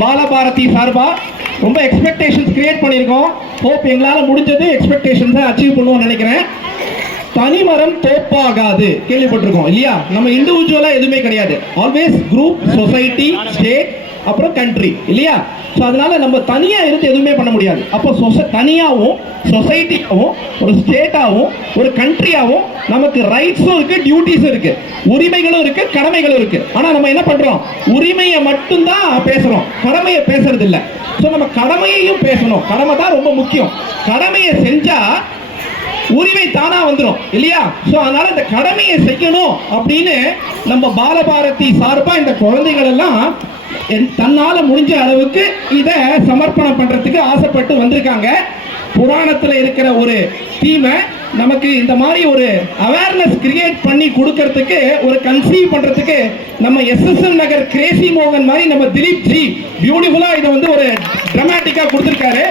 பாலபாரதி சார்பா ரொம்ப expectations create பண்ணியிருக்கோம். ஹோப் எங்களால் முடிஞ்சது எக்ஸ்பெக்டேஷன்ஸை அச்சீவ் பண்ணுவோம்னு நினைக்கிறேன். தனிமரம் தோப்பாகாது கேள்விப்பட்டிருக்கோம் இல்லையா? நம்ம இண்டிவிஜுவலாக எதுவுமே கிடையாது. ஆல்வேஸ் குரூப், சொசைட்டி, ஸ்டேட், அப்புறம் கண்ட்ரி இல்லையா? ஸோ அதனால நம்ம தனியாக இருந்து எதுவுமே பண்ண முடியாது. அப்போ தனியாகவும் சொசைட்டியாகவும் ஒரு ஸ்டேட்டாகவும் ஒரு கண்ட்ரியாகவும் நமக்கு ரைட்ஸும் இருக்கு, டியூட்டிஸும் இருக்கு, உரிமைகளும் இருக்கு, கடமைகளும் இருக்கு. ஆனால் நம்ம என்ன பண்றோம்? உரிமையை மட்டும்தான் பேசுறோம், கடமையை பேசுறது இல்லை. ஸோ நம்ம கடமையையும் பேசணும். கடமை தான் ரொம்ப முக்கியம். கடமையை செஞ்சா உரிமை தானா வந்துடும் இல்லையா? ஸோ அதனால இந்த கடமையை செய்யணும் அப்படின்னு நம்ம பாலபாரதி சார்பா இந்த குழந்தைகள் எல்லாம் தன்னால முடிஞ்ச அளவுக்கு இதை சமர்ப்பணம் பண்றதுக்கு ஆசைப்பட்டு வந்திருக்காங்க. புராணத்தில் இருக்கிற ஒரு தீமை நமக்கு இந்த மாதிரி ஒரு அவேர்னஸ் கிரியேட் பண்ணி கொடுக்கறதுக்கு, ஒரு கன்சீவ் பண்றதுக்கு நம்ம SSN நகர் கிரேசி மோகன் மாதிரி நம்ம திலீப் ஜி பியூட்டிஃபுல்லா இதை வந்து ஒரு டிராமாட்டிக்கா கொடுத்துருக்காரு.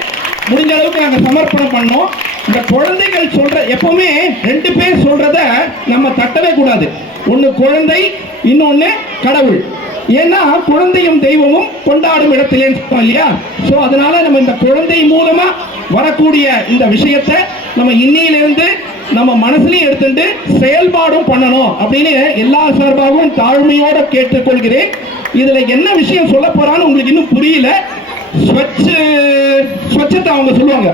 முடிஞ்ச அளவுக்கு நாங்கள் சமர்ப்பணம் பண்ணோம். இந்த குழந்தைகள் சொல்ற எப்பவுமே 2 பேர் சொல்றத நம்ம தட்டவே கூடாது. ஒன்று குழந்தை, இன்னொன்னு கடவுள். ஏன்னா குழந்தையும் தெய்வமும் கொண்டாடும் இடத்திலே இல்லையா? ஸோ அதனால நம்ம இந்த குழந்தை மூலமா வரக்கூடிய இந்த விஷயத்தை நம்ம இன்னையிலிருந்து நம்ம மனசுலையும் எடுத்துட்டு செயல்பாடும் பண்ணணும் அப்படின்னு எல்லா சார்பாகவும் தாழ்மையோட கேட்டுக்கொள்கிறேன். இதுல என்ன விஷயம் சொல்ல போறான்னு உங்களுக்கு இன்னும் புரியல. ஸ்வச்சத்தை அவங்க சொல்லுவாங்க.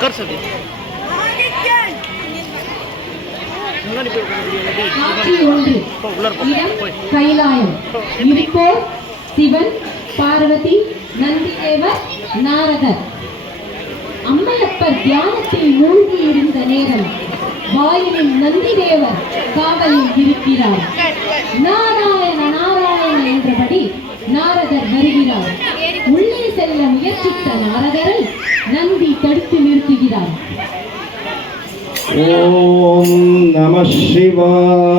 कर सकते கைலாயம் இருப்போர் சிவன், பார்வதி, நந்திதேவர், நாரதர். அம்மையப்பர் தியானத்தில் மூழ்கி இருந்த நேரம் வாயிலில் நந்திதேவர் காவலில் இருக்கிறார். நாராயண நாராயண என்றபடி நாரதர் வருகிறார். உள்ளே செல்ல முயற்சித்த நாரதரை நந்தி தடுத்து நிறுத்துகிறார். ஓம் நம சிவாய.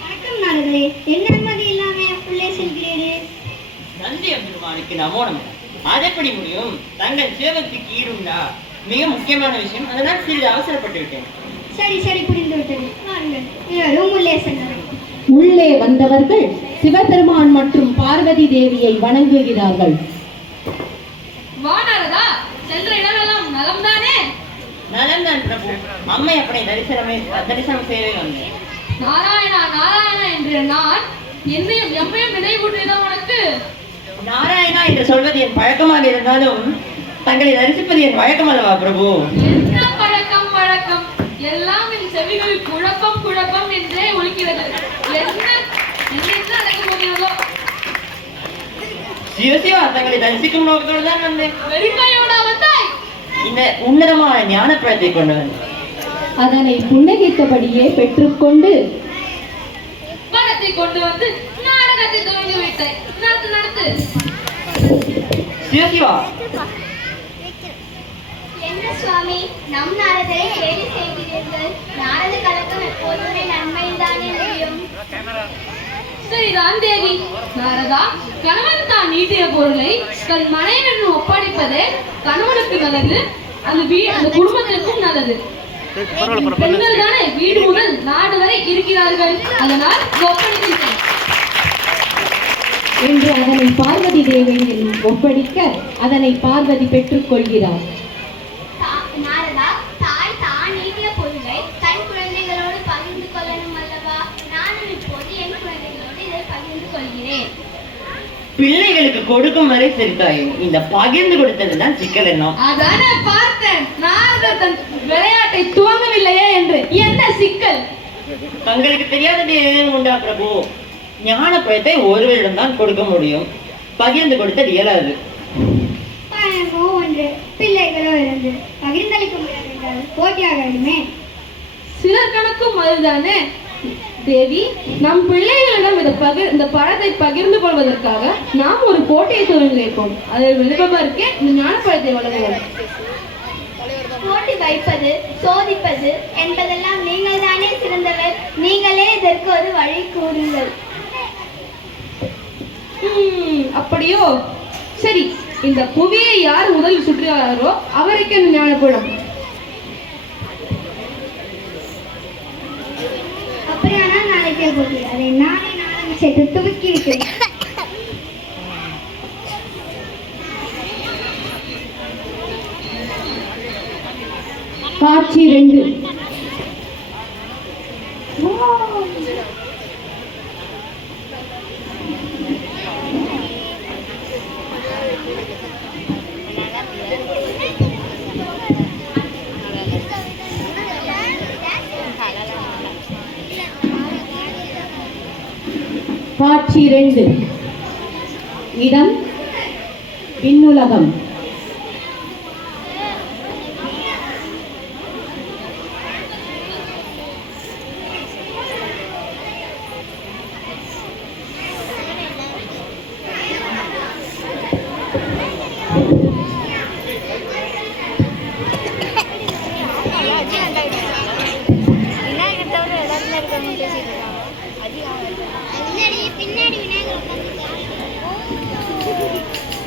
வணக்கம் நாரதரே, என்ன அனுமதி இல்லாம உள்ளே செல்கிறீர்கள்? நந்தி பெருமானுக்கு நமோ நம. அதெப்படி முடியும்? தங்கள் சேவத்துக்கு ஈடுண்டா? மிக முக்கியமான விஷயம், அதனால் சிறிது அவசரப்பட்டு விட்டேன். சரி சரி, புரிந்து விட்டது. வாருங்கள், உள்ளே செல்லுங்கள். உள்ளே வந்தவர்கள் சிவபெருமான் மற்றும் பார்வதி தேவியை வணங்குகிறார்கள். வானரதா, சென்ற இடமெல்லாம் நலம்தானே? நலம்தான் பிரபு. அம்மை அப்படி தரிசனம் செய்யவே வந்தேன். நாராயணா நாராயணா என்று நான் என்னையும் எம்மையும் நினைவூட்டியதா உனக்கு? நாராயணா என்று சொல்வது என் பழக்கமாக இருந்தாலும் தங்களை தரிசிப்பது என் வழக்கம் அல்லவா பிரபு? என்ன பழக்கம் வழக்கம்? எல்லாம் என் செவிகளில் குழப்பம் குழப்பம் என்றே ஒலிக்கிறது. என்ன நடக்க போகிறதோ? சிவசிவா, தங்களை தரிசிக்கும் நோக்கத்தோடு தான் வந்தேன். வெறுமையோட வந்தாய்? இந்த உன்னதமான ஞான பழத்தை கொண்டு வந்தேன். அதனை புன்னகைத்தபடியே பெற்றுக்கொண்டு பணத்தை கொண்டு வந்து நாடகத்தை துவங்கி விட்டாய். நடத்து நடத்து. சிவசிவா, என்ன சுவாமி, நம் நாரதரை கேலி செய்கிறீர்கள்? நாரத கலக்கம் எப்போதுமே நன்மையில் தானே முடியும். சரிதான் தேவி. நாரதா, கணவன் தான் நீட்டிய பொருளை தன் மனைவியுடன் ஒப்படைப்பதே கணவனுக்கு நல்லது, அந்த குடும்பத்திற்கும் நல்லது. பெண்கள் தானே வீடு முதல் நாடு வரை இருக்கிறார்கள், அதனால் ஒப்படைக்கின்றேன் என்று அதனை பார்வதி தேவியில் ஒப்படைக்க அதனை பார்வதி பெற்றுக் கொள்கிறார். நாரதா, தாய் தான் நீட்டிய பொருளை தன் குழந்தைகளோடு பகிர்ந்து கொள்ளணும் அல்லவா? நானும் இப்போது என் குழந்தைகளோடு இதை பகிர்ந்து கொள்கிறேன். பிள்ளைகளுக்கு கொடுக்கும் வரை சரிதாயே, இந்த பகிர்ந்து கொடுத்ததுதான் சிக்கல். என்ன அதான பார்த்தேன். நாரதர் தன் விளையாட்டை துவங்கவில்லையே என்று. என்ன சிக்கல்? தங்களுக்கு தெரியாதது ஏதும் உண்டா பிரபு? ஞான பழத்தை ஒருவரிடம் தான் கொடுக்க முடியும், பகிர்ந்து கொடுத்தது இயலாது. பணமோ ஒன்று, பிள்ளைகளோ இருந்து பகிர்ந்தளிக்க முடியாது என்றால் போட்டியாக வேண்டுமே. சிலர் கணக்கும் அதுதானே. தேவி, நம் பிள்ளைகளிடம் இந்த பழத்தை பகிர்ந்து கொள்வதற்காக நாம் ஒரு போட்டியை துவங்கி வைப்போம். அதில் விருப்பமற்கே இந்த ஞானப்பழத்தை வழங்குவோம். போட்டி வைப்பது, சோதிப்பது என்பதெல்லாம் நீங்கள் தானே சிறந்தவர். நீங்களே இதற்கு ஒரு வழி கூறுங்கள். அப்படியோ? சரி, இந்த புவியை யார் முதலில் சுற்றுகிறாரோ அவருக்கு இந்த ஞானப்பழம். அப்படியானால் நாளைக்கே போட்டி. அதை நானே சேர்த்து துவக்கி இருக்கிறேன். காட்சி 2. காட்சி 2. இடம் விண்ணுலகம்.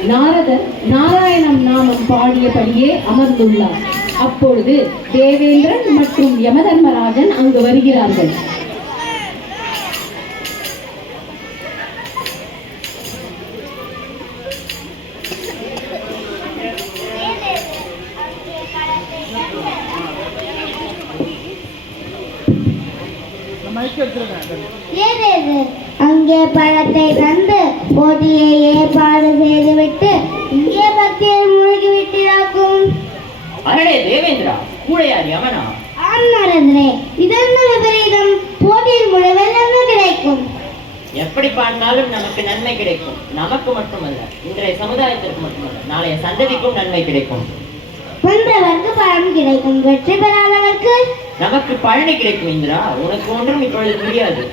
நாரதர் நாராயணம் நாமம் பாடியபடியே அமர்ந்துள்ளார். அப்பொழுது தேவேந்திரன் மற்றும் யமதர்மராஜன் அங்கு வருகிறார்கள். அங்கே பழத்தை தந்து போட்டியை ஏற்பாடு செய்துவிட்டு இங்கே பக்தியில் மூழ்கி விட்டிராக்கும். அடடே தேவேந்திரா, கூடையார் யமனா? ஆமாரே, இதென்ன விபரீதம்? போட்டியில் முடிவில் என்ன கிடைக்கும்? எப்படி பார்த்தாலும் நமக்கு நன்மை கிடைக்கும். நமக்கு மட்டுமல்ல, இன்றைய சமுதாயத்திற்கு மட்டுமல்ல, நாளைய சந்ததிக்கும் நன்மை கிடைக்கும். வென்றவர்க்கு பழம் கிடைக்கும், வெற்றி பெறாதவர்க்கு நமக்கு பழனி கிடைக்கும். இந்திரா, உனக்கு ஒன்றும் இப்பொழுது புரியாது.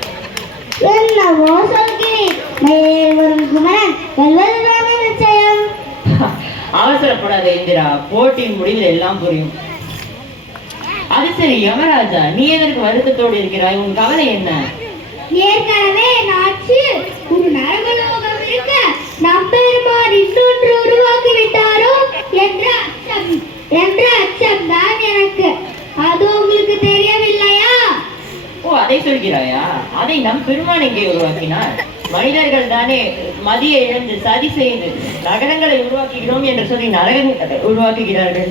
என்னவோ சொல்கிறேன். மயிலேறி வரும் குமரன் வெல்வதுதானே நிச்சயம். அவசரப்படாத இந்திரா, போட்டியின் முடிவில் எல்லாம் புரியும். அது சரி யமராஜா, நீ எதற்கு வருத்தத்தோடு இருக்கிறாய்? உன் கவலை என்ன? ஏற்கனவே நாச்சு ஒரு நரகலோகம் இருக்க நம்பெருமான் இன்னொன்று உருவாக்கி விட்டாரோ என்ற அச்சம் தான் எனக்கு. அது உங்களுக்கு தெரியவில்லையா? ஓ, அதை சொல்கிறாயா? அதை நம் பெருமான் எங்கே உருவாக்கினார்? மனிதர்கள் தானே மதியை இழந்து சதி செய்து நகரங்களை உருவாக்குகிறோம் என்று சொல்லி நரகங்களை உருவாக்குகிறார்கள்.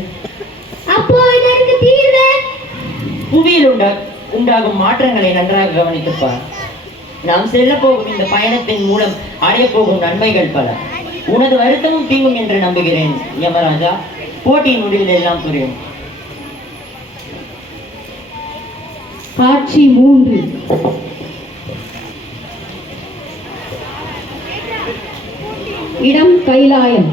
அப்போ இதற்கு தீர்வு? புவியில் உண்டாகும் மாற்றங்களை நன்றாக கவனித்துப்பார். நாம் செல்ல போகும் இந்த பயணத்தின் மூலம் அடைய போகும் நன்மைகள் பல. உனது வருத்தமும் தீங்கும் என்று நம்புகிறேன் யமராஜா. போட்டியின் முடிவில் எல்லாம் புரியும். காட்சி 3. இடம் கைலாயம்.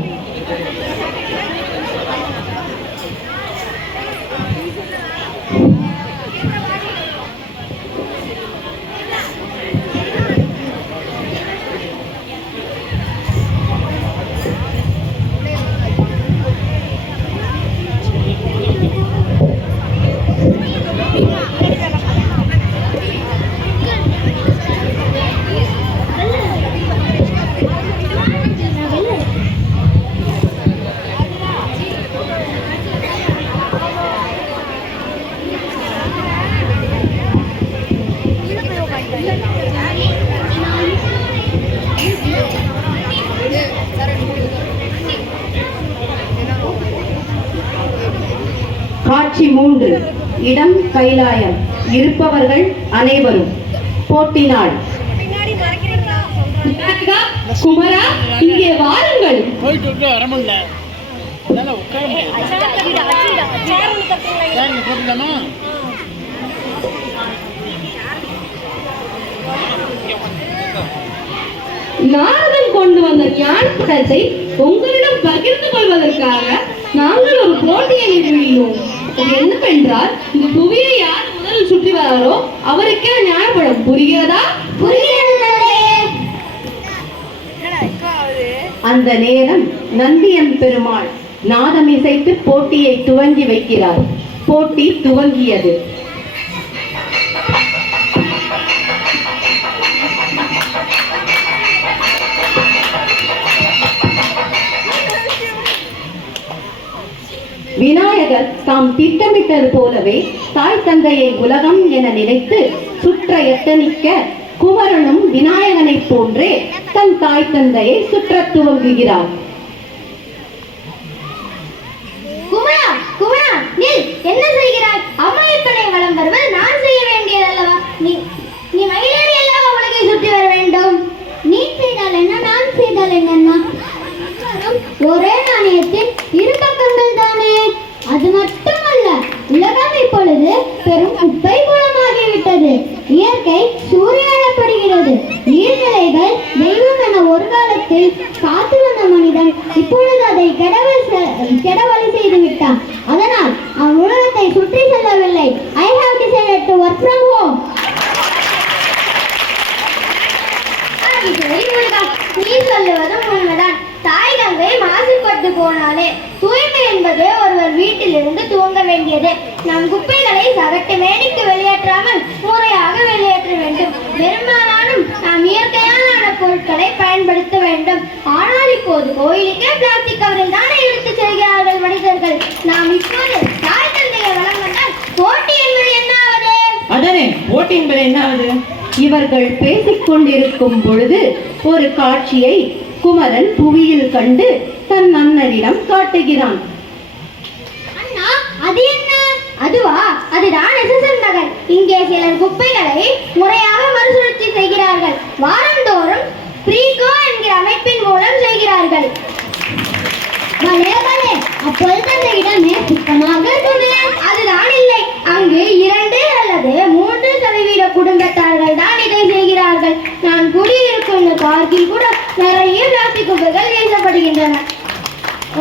காட்சி 3. இடம் கைலாயம். இருப்பவர்கள் அனைவரும். போட்டி நாள். குமரா, இங்கே வாருங்கள். நாரதன் கொண்டு வந்த ஞானப்பழத்தை உங்களிடம் பகிர்ந்து கொள்வதற்காக நாங்கள் ஒரு போட்டியை நிறுவினோம். என்னவென்றால் இந்த புவியை யார் முதல் சுத்தம் சுற்றி வராரோ அவருக்கே ஞானப்படும். புரிகிறதா? புரிகிறது தந்தையே. அந்த நேரம் நந்தியம் பெருமாள் நாதமிசைத்து போட்டியை துவங்கி வைக்கிறார். போட்டி துவங்கியது. விநாயகர் தாம் திட்டமிட்டது போலவே தாய் தந்தையை உலகம் என நினைத்து சுற்ற எத்தனிக்க குமரனும் விநாயகனைப் போன்றே தன் தாய் தந்தையை சுற்றத் துவங்குகிறார். குமரா, குமரா, நில். என்ன செய்கிறாய்? அம்மையப்பனை வலம் வருவது நான் செய்ய வேண்டியது அல்லவா? நீ மயிலேறி அல்லவா உலகை சுற்றி வர வேண்டும். நீ செய்தால் என்ன, நான் செய்தால் என்ன? ஒரே நாணயத்தின் இரு பக்கங்கள் தானே. அது மட்டுமல்ல, உலகம் இப்பொழுது பெரும் குப்பை குளமாகிவிட்டது. இயற்கை சூறையாடப்படுகிறது. நீர்நிலைகள் தெய்வம் என ஒரு காலத்தில் காத்து வந்த மனிதன் இப்பொழுது அதை கெடவழி செய்து விட்டான். அதனால் அவன் உலகத்தை சுற்றி செல்லவில்லை. I have decided to work from home. நீ சொல்லுவதும் உண்மைதான். தாய் தந்தை மாசுபட்டு போனாலே தூய்மை என்பது ஒருவர் வீட்டிலிருந்து துவங்க வேண்டியது. நம் குப்பைகளை சகட்டு மேனிக்கு வெளியேற்றாமல் முறையாக வெளியேற்ற வேண்டும். பெரும்பாலானும் நாம் இயற்கையான பொருட்களை பயன்படுத்த வேண்டும். ஆனால் இப்போது கோயிலுக்கே பிளாஸ்டிக் கவரில் தானே எடுத்து செல்கிறார்கள் மனிதர்கள். நாம் இப்போது தாய் தந்தையை வளம் வந்தால் போட்டி என்பது என்னாவது? அதானே போட்டி என்பது என்னாவது? இவர்கள் பேசிக் கொண்டிருக்கும் பொழுது ஒரு காட்சியை குமரன் புவியில் கண்டு தன் அண்ணனிடம் காட்டுகிறான். அண்ணா, அது என்ன? அதுவா? அதுதான் எஸ்எஸ்என் நகர். இங்கே சிலர் குப்பைகளை முறையாக மறுசுழற்சி செய்கிறார்கள். வாரந்தோறும் ஃப்ரீகோ என்கிற அமைப்பின் மூலம் செய்கிறார்கள். அப்பொழுது அந்த இடமே சுத்தமாக இருக்குமே. அதுதான் இல்லை. அங்கு 2 அல்லது 3% குடும்பத்தார்கள் தான் இதை செய்கிறார்கள். நான் குடியிருக்கும் இந்த பார்க்கில் கூட நிறைய பிளாஸ்டிக் குப்பைகள் வீசப்படுகின்றன.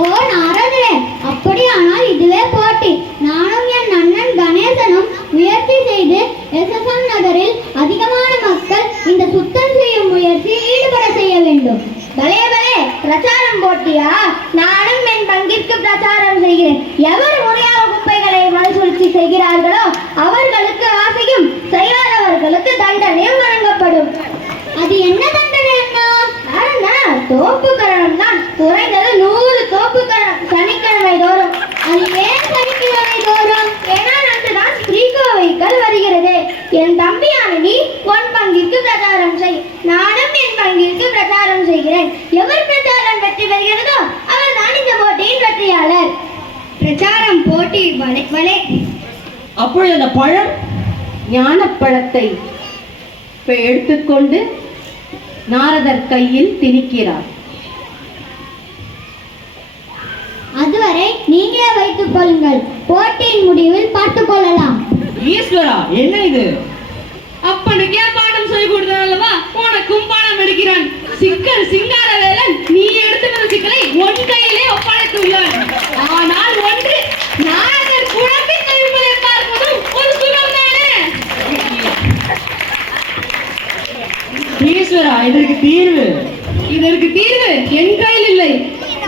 ஓ நாரதரே, அப்படியானால் இதுவே போட்டி. நானும் என் அண்ணன் கணேசனும் முயற்சி செய்து எஸ்எஸ்என் நகரில் அதிகமான மக்கள் இந்த சுத்தம் செய்யும் முயற்சியில் ஈடுபட செய்ய வேண்டும். பலே பலே, பிரச்சாரம் போட்டியா? நானும் என் பங்கிற்கு பிரச்சாரம் செய்கிறேன். எவர் முறையாக குப்பைகளை மறுசுழற்சி செய்கிறார்களோ அவர்களுக்கு ஆசையும், செய்யாதவர்களுக்கு தண்டனையும் வழங்கப்படும். அது என்ன தண்டனை அண்ணா? தோப்பு கரணம் தான். குறைந்தது 100 தோப்பு கரணம் சனிக்கிழமை தோறும். அது ஏன் சனிக்கிழமை தோறும்? ஏன்னா அன்றுதான் ஃப்ரீகோ வெஹிக்கிள் வருகிறது. என் தம்பியான நீ உன் பங்கிற்கு பிரச்சாரம் செய். நானும் என் பங்கிற்கு பிரச்சாரம் செய்கிறேன். எவர் பிரச்சாரம் வெற்றி பெறுகிறதோ அவர் தான் இந்த போட்டியின் வெற்றியாளர். பிரச்சாரம் போட்டி வலை. அப்பொழுது அந்த பழம் ஞானப்பழத்தை எடுத்துக்கொண்டு நாரதர் கையில் திணிக்கிறார். அதுவரை நீங்களே வைத்துக் கொள்ளுங்கள். போட்டியின் முடிவில் பார்த்துக் கொள்ளலாம். ஈஸ்வரா, என்ன இது? அப்பனுக்கே பாடம் சொல்லி கொடுத்ததாலவா உனக்கும் பாடம் எடுக்கிறான். சிக்கல் சிங்காரவேலன் நீ எடுத்து வந்த சிக்கலை உன் கையிலே ஒப்படைத்துள்ளான். ஆனால் ஒன்று நாரதர் குழம்பி கைப்பதை பார்ப்பதும் ஒரு சுகம்தானே. ஈஸ்வரா, இதற்கு தீர்வு என் கையில் இல்லை.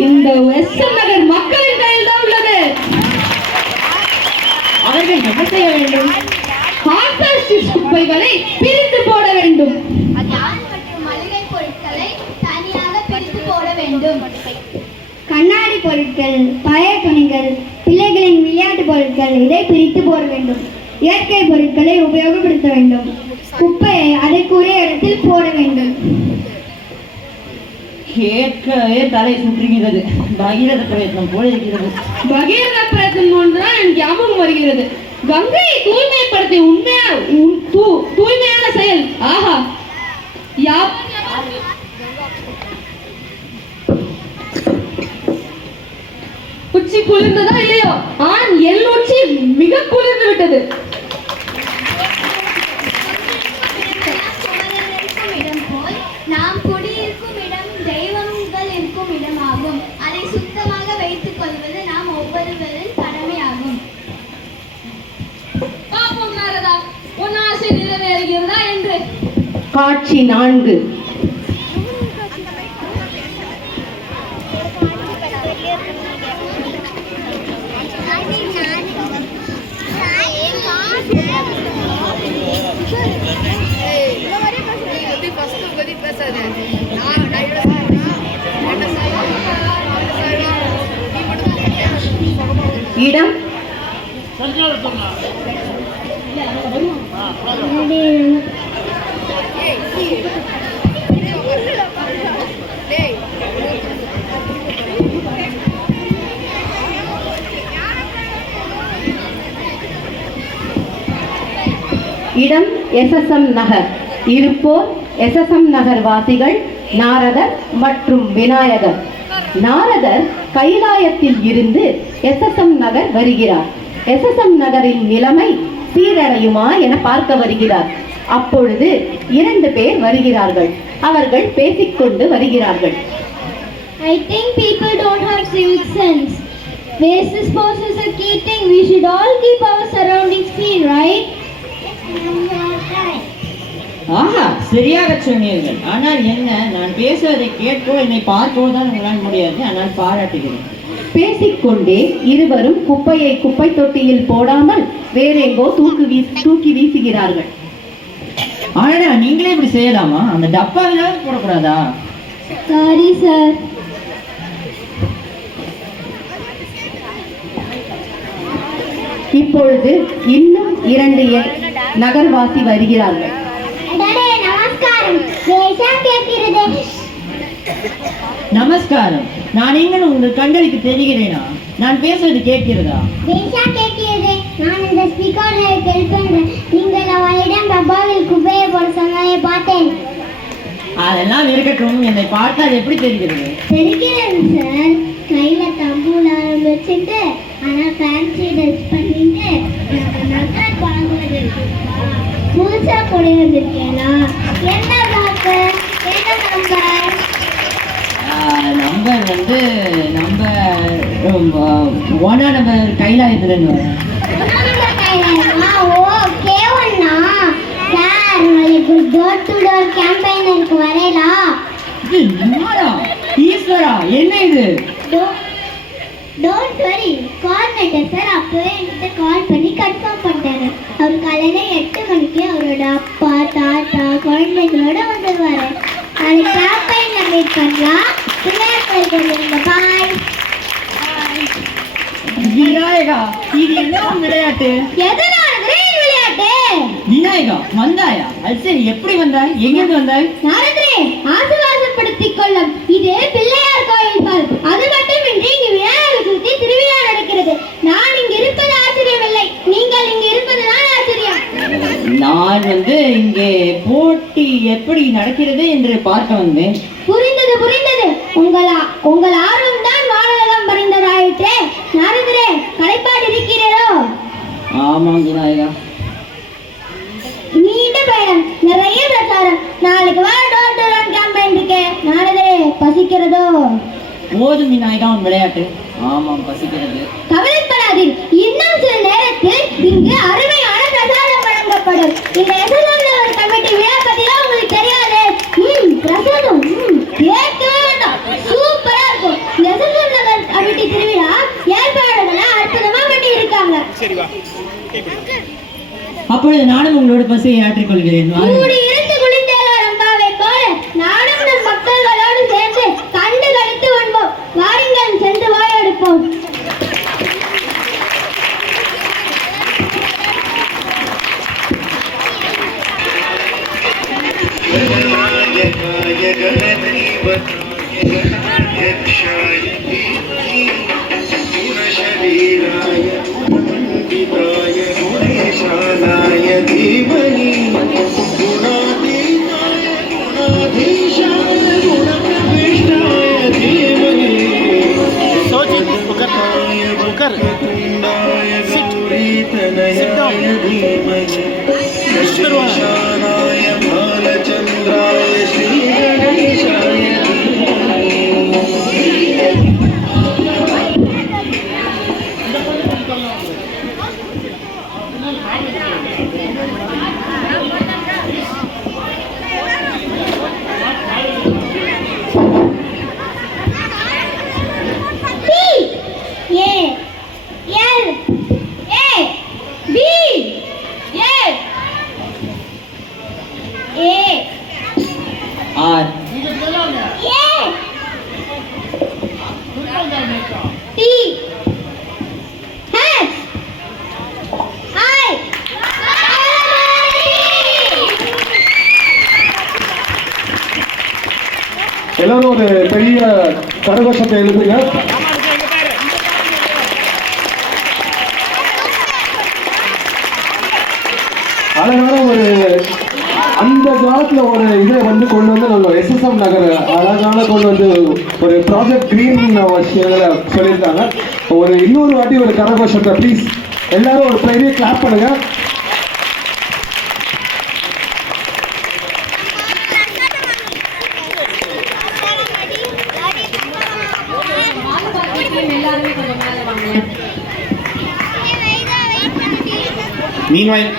இந்த எஸ்எஸ்என் நகர் மக்களின் கையில் தான் உள்ளது. அவர்கள் என்ன செய்ய வேண்டும்? குப்பைகளை பிரித்து போட வேண்டும். மளிகை பொருட்களை தனியாக பிரித்து போட வேண்டும். கண்ணாடி பொருட்கள், பழைய துணிகள், பிள்ளைகளின் விளையாட்டு பொருட்கள் இதை பிரித்து போட வேண்டும். இயற்கை பொருட்களை உபயோகப்படுத்த வேண்டும். குப்பையை அதற்குரிய இடத்தில் போட வேண்டும். கேட்கவே தலை சுற்றுகிறது. பகீரத பிரயத்னம் போல இருக்கிறது. பகீரத பிரயத்னம் ஒன்றுதான் எனக்கு ஞாபகம் வருகிறது. கங்கையை தூய்மைப்படுத்தி தூய்மையான செயல். ஆஹா, உச்சி குளிர்ந்ததா இல்லையோ, ஆண் எல் உச்சி மிக குளிர்ந்து விட்டது. நாம் குடியிருக்கும் இடம் தெய்வங்கள் இருக்கும் இடமாகும். அதை சுத்தமாக வைத்துக் கொள்வது நாம் ஒவ்வொருவரின் கடமையாகும். பாப்போம் நாரதா, காட்சி 4. இடம் இடம் எஸ்எஸ்எம் நகர். இருப்போர் எஸ்எஸ்எம் நகர் வாசிகள் நாரதர் மற்றும் விநாயகர். நாரதர் கைலாயத்தில் இருந்து எஸ்எஸ்எம் நகர் வருகிறார். எஸ்எஸ்எம் நகரின் நிலைமை சீரடையுமா என பார்க்க வருகிறார். அப்பொழுது 2 பேர் வருகிறார்கள். அவர்கள் பேசிக்கொண்டு வருகிறார்கள். I think people don't have civic sense. Waste disposal is a key thing. We should all keep our surroundings clean, right? ஆஹா, சரியாக சொன்னீர்கள். ஆனால் என்ன, நான் பேசுவதை கேட்கோ என்னை பார்க்கவோ தான் உங்களால் முடியாது. ஆனால் பாராட்டுகிறேன். பேசிக்கொண்டே இருவரும் குப்பையை குப்பை தொட்டியில் போடாமல் வேறெங்கோ தூக்கி வீசுகிறார்கள். ஆனா நீங்களே இப்படி செய்யலாமா? அந்த டப்பாவில போடக்கூடாதா? Sorry, sir. இப்பொழுது இன்னும் 2 நகர்வாசி வருகிறார்கள். நமஸ்காரம். வேஷம் கேட்கிறது. நமஸ்காரம். நான் எங்கன்னு உங்கள் கண்களுக்கு தெரிகிறேனா? நான் பேசுவது கேட்கிறதா? வேஷம் கேட்கிறது. நான் இந்த ஸ்பீக்கர்ல ஹெல்ப் பண்றேன். நீங்கள் அவளிடம் டப்பாவில் குப்பையை போட சொன்னதை பார்த்தேன். அதெல்லாம் இருக்கட்டும். என்னை பார்த்தால் எப்படி தெரிகிறது? தெரிகிறது சார். கையில தம்பூலாரம் வச்சுட்டு ஆனா ஃபேன்சி ட்ரெஸ் பண்ணிட்டு நகர் வாங்குவது புதுசா கொண்டு வந்திருக்கேனா? என்ன பாக்க? என்ன நம்பர்? நம்பர் வந்து நம்ம கைலாயத்துல இருந்து வரேன். ஓகே ஒண்ணா சார், உங்களுக்கு டோர் டு டோர் கேம்பெயினுக்கு வரேலா? ஈஸ்வரா, என்ன இது? டோன்ட் வரி, கோஆர்டினேட்டர் சார் அப்பவே என்கிட்ட கால் பண்ணி கன்ஃபார்ம் பண்ணிட்டாரு. அவர் காலையில 8 மணிக்கு அவரோட அப்பா தாத்தா குழந்தைகளோட வந்துடுவாரு. நாளைக்கு கேம்பெயின்ல மீட் பண்ணலாம். பிள்ளையார் கோயிலுக்கு வந்துருங்க. பாய். விநாயகா, இது என்ன விளையாட்டு? எதனால விளையாட்டு? விநாயகா வந்தாயா? அது சரி, எப்படி வந்தாய்? எங்கிருந்து வந்தாய்? நாரதரே, ஆசீர்வாதப்படுத்திக் கொள்ளும். இது பிள்ளையார் கோயில் பால். அது மட்டுமின்றி இங்கு விநாயகர் சதுர்த்தி திருவிழா நடக்கிறது. நான் இங்கு இருப்பது ஆச்சரியமில்லை, நீங்கள் இங்கு இருப்பதுதான் ஆச்சரியம். நான் வந்து இங்கே போட்டி எப்படி நடக்கிறது என்று பார்க்க வந்தேன். புரிந்தது புரிந்தது. உங்கள் ஆர்வம் தான் வானகம் பறிந்ததாயிற்றே. நாரதரே, களைப்பாடு இருக்கிறீரோ? ஆமாம் விநாயகா. நீண்ட பயணம், நிறைய பிரச்சாரம். நாளைக்கு வா டோர் டு டோர் கேம்பெயின் இருக்கு. நாரதரே, பசிக்கிறதோ? போதும் விநாயகா உன் விளையாட்டு. ஆமாம், பசிக்கிறது. கவலைப்படாதீர், இன்னும் சில நேரத்தில் இங்கு அருமையான பிரசாதம் வழங்கப்படும். இந்த எஸ்எஸ்எம் கமிட்டி விழா பத்திலாம் உங்களுக்கு தெரியாது. பிரசாதம் கேட்கவே வேண்டாம், சூப்பரா இருக்கும். இந்த எஸ்எஸ்எம் கமிட்டி திருவிழா ஏற்பாடுகளை அற்புதமா பண்ணி இருக்காங்க. அப்பொழுது நானும் உங்களோட பசியை ஆற்றிக் கொள்கிறேன். கூடி இருந்து குளித்தேலோ ரம்பாவை போல நானும் நம் மக்களோடு சேர்ந்து கண்டு கழித்து உண்போம். வாருங்கள், சென்று வாயெடுப்போம். எல்லாரும் ஒரு பெரிய கரகோஷத்தை எழுதுங்க. அழகான ஒரு அந்த காலத்துல ஒரு இதை வந்து கொண்டு வந்து நம்ம SSM நகர் அழகான கொண்டு வந்து ஒரு ப்ராஜெக்ட் கிரீன் சொல்லியிருக்காங்க. ஒரு இன்னொரு வாட்டி ஒரு கரகோஷத்தை ப்ளீஸ் எல்லாரும் ஒரு பெரிய கிளாப் பண்ணுங்க. மீன்வைல்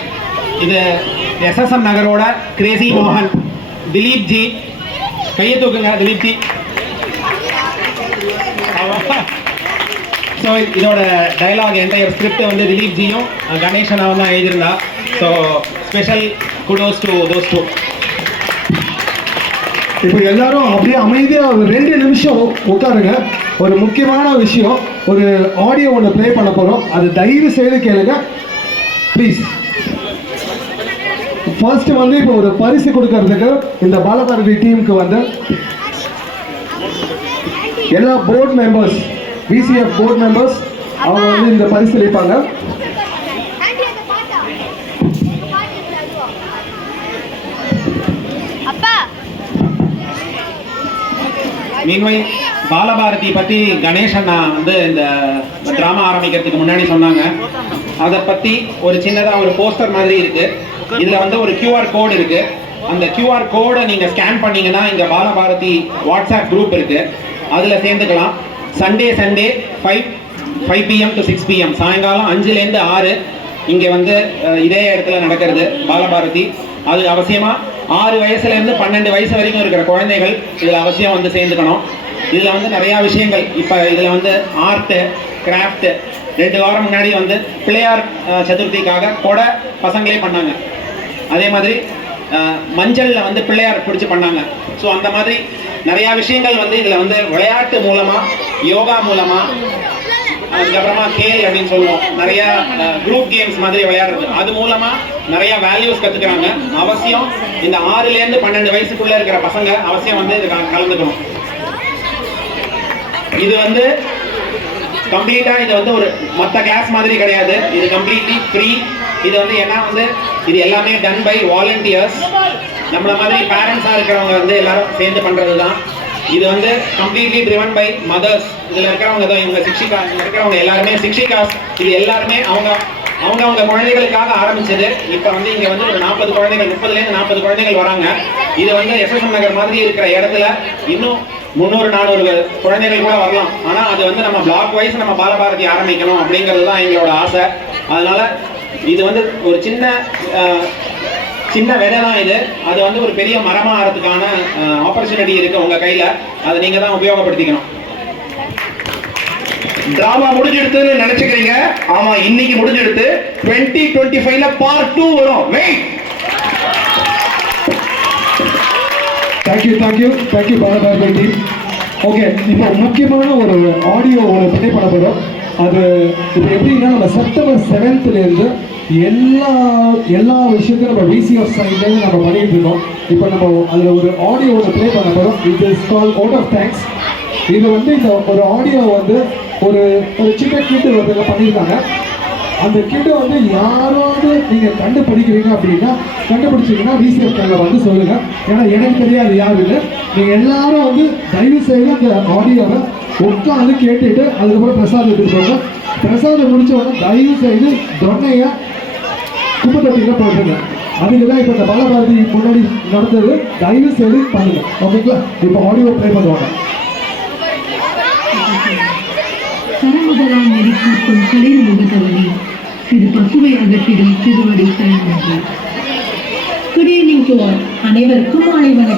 இது SSM நகரோட கிரேசி மோகன் திலீப் ஜி, கையை தூக்குங்க திலீப் ஜி. ஸோ இதோட டைலாக் என்டையர் ஸ்கிரிப்ட் வந்து திலீப் ஜியும் கணேசனாவும் தான் எழுதியிருந்தா. So special kudos to those two. இப்போ எல்லாரும் அப்படியே அமைதியாக ஒரு 2 நிமிஷம் உட்காருங்க. ஒரு முக்கியமான விஷயம், ஒரு ஆடியோ ஒன்று ப்ளே பண்ண போகிறோம். அது தயவு செய்து கேளுங்க ப்ளீஸ். ஃபர்ஸ்ட் வந்து இப்போ ஒரு பரிசு கொடுக்கறதுக்கு இந்த பாலபாரதி டீமுக்கு வந்து எல்லா board members, VCF board members அவங்க வந்து இந்த பரிசு அளிப்பாங்க. மீன்வைல் பாலபாரதி பற்றி கணேசன் வந்து இந்த ட்ராமா ஆரம்பிக்கிறதுக்கு முன்னாடி சொன்னாங்க. அதை பற்றி ஒரு சின்னதாக ஒரு போஸ்டர் மாதிரி இருக்கு. இதில் வந்து ஒரு QR கோடு இருக்கு. அந்த QR கோடை நீங்கள் ஸ்கேன் பண்ணீங்கன்னா இங்கே பாலபாரதி வாட்ஸ்அப் குரூப் இருக்கு, அதில் சேர்ந்துக்கலாம். சண்டே 5 PM to 6 PM சாயங்காலம் 5லேருந்து 6 இங்கே வந்து இதே இடத்துல நடக்கிறது பாலபாரதி. அது அவசியமாக 6 வயசுலேருந்து 12 வயசு வரைக்கும் இருக்கிற குழந்தைகள் இதில் அவசியம் வந்து சேர்ந்துக்கணும். இதில் வந்து நிறையா விஷயங்கள், இப்போ இதில் வந்து ஆர்ட்டு கிராஃப்ட்டு 2 வாரம் முன்னாடி வந்து பிள்ளையார் சதுர்த்திக்காக கொடை பசங்களே பண்ணாங்க. அதே மாதிரி மஞ்சளில் வந்து பிள்ளையார் பிடிச்சி பண்ணாங்க. ஸோ அந்த மாதிரி நிறையா விஷயங்கள் வந்து இதில் வந்து விளையாட்டு மூலமாக, யோகா மூலமாக, அதுக்கப்புறமா கேல் அப்படின்னு சொல்லுவோம், நிறையா குரூப் கேம்ஸ் மாதிரி விளையாடுறது, அது மூலமாக நிறையா வேல்யூஸ் கற்றுக்குறாங்க. அவசியம் இந்த 6லேருந்து 12 வயசுக்குள்ளே இருக்கிற பசங்க அவசியம் வந்து இது கலந்துக்கணும். இது வந்து கம்ப்ளீட்டாக இது வந்து ஒரு மற்ற கிளாஸ் மாதிரி கிடையாது. இது கம்ப்ளீட்லி ஃப்ரீ. இது வந்து ஏன்னா வந்து இது எல்லாமே டன் பை வாலண்டியர்ஸ். நம்மள மாதிரி பேரண்ட்ஸாக இருக்கிறவங்க வந்து எல்லாரும் சேர்ந்து பண்ணுறது தான். இது வந்து கம்ப்ளீட்லி ட்ரிவன் பை மதர்ஸ். இதில் இருக்கிறவங்க தான் இவங்க சிக்ஷிகா, இதில் இருக்கிறவங்க எல்லாருமே சிக்ஷிகாஸ். இது எல்லாருமே அவங்க குழந்தைகளுக்காக ஆரம்பிச்சது. இப்போ வந்து இங்கே வந்து ஒரு 40 குழந்தைகள், 30லேருந்து 40 குழந்தைகள் வராங்க. இது வந்து SSM நகர் மாதிரி இருக்கிற இடத்துல இன்னும் 300-400 குழந்தைகள் கூட வரலாம். ஆனால் அது வந்து நம்ம பிளாக் வைஸ் நம்ம பாலபாரதி ஆரம்பிக்கணும் அப்படிங்கிறது தான் எங்களோட ஆசை. அதனால இது வந்து ஒரு சின்ன விதை தான் இது. அது வந்து ஒரு பெரிய மரமாக ஆகிறதுக்கான ஆப்பர்ச்சுனிட்டி இருக்கு உங்க கையில. அதை நீங்க தான் உபயோகப்படுத்திக்கணும். டிராமா முடிஞ்சிடுதுன்னு நினைச்சுக்கிறீங்க. ஆமா, இன்னைக்கு முடிஞ்சிடுது. 2025ல Part 2 வரும். Wait. Thank you Balabharathi team. Okay, இப்போ முக்கியமான ஒரு ஆடியோ ஒன்று ப்ளே பண்ண போகிறோம். அது இப்போ எப்படின்னா, நம்ம செப்டம்பர் 7th எல்லா விஷயத்தையும் நம்ம VCF சைட்லேருந்து நம்ம பண்ணிட்டு இருக்கோம். இப்போ நம்ம அதில் ஒரு ஆடியோ ஒன்று ப்ளே பண்ண போகிறோம். இது is call out of thanks. இது வந்து இந்த ஒரு ஆடியோ வந்து ஒரு சின்ன கிட்டு ஒருத்தங்க பண்ணியிருக்காங்க. அந்த கிட்டை வந்து யாராவது நீங்கள் கண்டுபிடிக்கிறீங்க அப்படின்னா, கண்டுபிடிச்சிங்கன்னா VCF சேனலில் வந்து சொல்லுங்கள். ஏன்னா எனக்கு தெரியாது யாருன்னு. நீங்கள் எல்லாரும் வந்து தயவு செய்து அந்த ஆடியோவை உட்காந்து கேட்டுட்டு அதுக்கப்புறம் பிரசாதம் எடுத்துக்கோங்க. பிரசாதம் முடிச்ச உடனே தயவு செய்து தொன்னையை குப்பை தொட்டியில் போட்டுருங்க. அதுக்கு தான் இப்போ இந்த பாலபாரதி முன்னாடி நடந்தது. தயவு செய்து பண்ணுங்க. ஓகேங்களா? இப்போ ஆடியோ ப்ளே பண்ணுவாங்க. கரமுதலாம் நெறிக்கூட்டும் களிர் முகத்தவனி, இது பசுவை அகற்றிடும் திருவடி தயன்று. Good evening to all. அனைவருக்கும் மாலை வணக்கம்.